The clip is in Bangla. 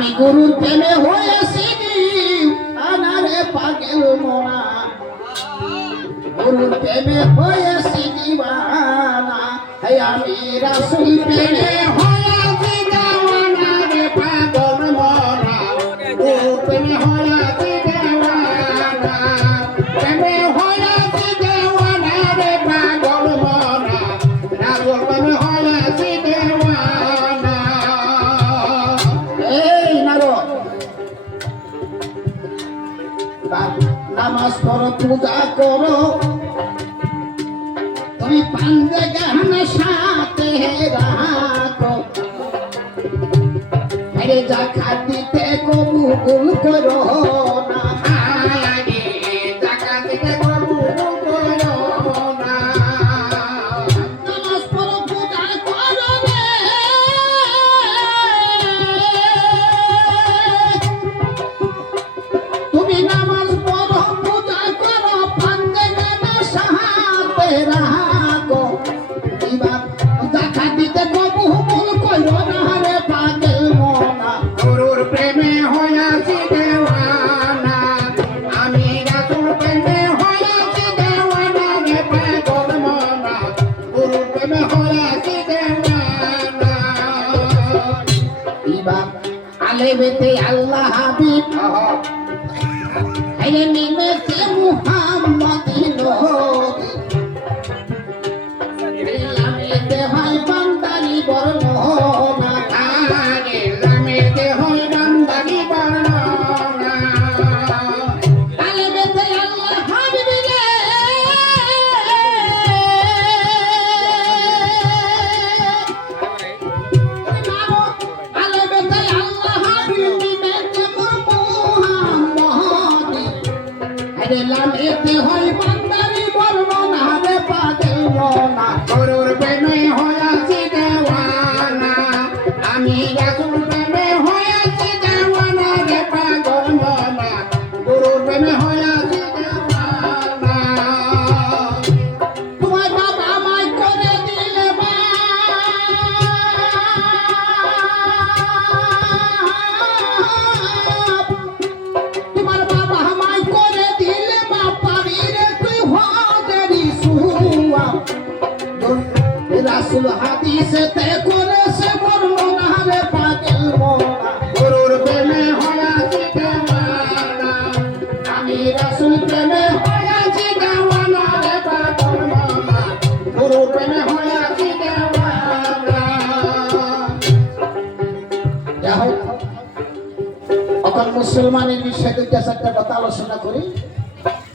আমি গুরুর প্রেমে হয়েছি আনারে পাগল মোনা গুরুর প্রেমে হয়েছি দিওয়ানা হে আমি রাসূল প্রেমে হয়েছি দিওয়ানা রে পাগল মোনা গুরুর প্রেমে হয়েছি দিওয়ানা প্রেমে হয়েছি দিওয়ানা রে পাগল মোনা রাসূল প্রেমে হয়েছি দিওয়ানা। এই নারো নামাজ পড়ো পূজা করো তুমি পাঞ্জে গহনা সাথে রাখো আরে জাকাত দিতে কবুল করো না আরে জাকাত দিতে কবুল করো না নামাজ পড়ো পূজা করো রে তুমি নামাজ পড়ো পূজা করো পাঞ্জে গহনা সাথে রাখো এবার জাকাত দিতে কবুল করো না রে পাগল মোনা গুরুর প্রেমে হয়েছি দেওয়ানা আমি রাসূল প্রেমে হয়েছি দেওয়ানা রে পাগল মোনা গুরুর প্রেমে হয়েছি দেওয়ানা। এবার আলেমেতে আল্লাহ হাবিব আরে নিমেতে মুহাম্মদ নবী লামেতে হয় বান্দারি বর্ণনা আরে লামেতে হয় বান্দারি বর্ণনা আলেমেতে আল্লাহ হাবিব রে নামো আলেমেতে আল্লাহ হাবিব নিমেতে মুহাম্মদ আরে লামেতে হয় বান্দারি বর্ণনা রে পাগল মোনা গুরুর প্রেমে হয়েছি দেওয়ানা আমি রাসূল প্রেমে হয়েছি দেওয়ানা রে পাগল মোনা গুরুর প্রেমে হয়েছি দেওয়ানা। তোমার বাবা আমায় করে দিলে তোমার বাবা আমায় করে দিলে পাবি রে তুই হদেরি সুয়া রাসূল হাদিসেতে করেছে বর্ণনা রে পাগল মোনা গুরুর প্রেমে হয়েছি দেওয়ানা আমি রাসূল প্রেমে হয়েছি দেওয়ানা রে পাগল মোনা গুরুর প্রেমে হয়েছি দেওয়ানা। যাই হোক এখন মুসলমানের বিষয়ে দুইটা চারটা কথা আলোচনা করি।